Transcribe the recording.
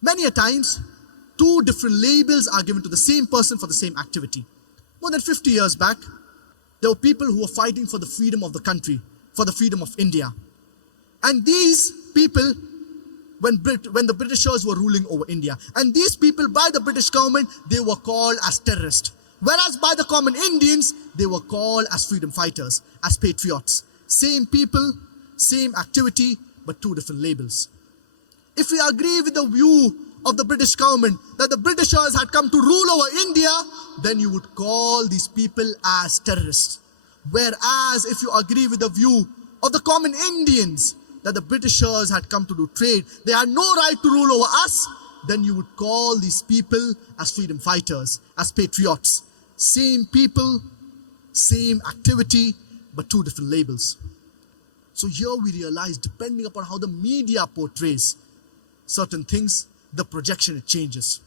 Many a times, two different labels are given to the same person for the same activity. More than 50 years back, there were people who were fighting for the freedom of the country, for the freedom of India. And these people, when the Britishers were ruling over India, and these people by the British government, they were called as terrorists. Whereas by the common Indians, they were called as freedom fighters, as patriots. Same people, same activity, but two different labels. If we agree with the view of the British government that the Britishers had come to rule over India, then you would call these people as terrorists. Whereas if you agree with the view of the common Indians that the Britishers had come to do trade, they had no right to rule over us, then you would call these people as freedom fighters, as patriots. Same people, same activity, but two different labels. So here we realize, depending upon how the media portrays certain things, the projection, it changes.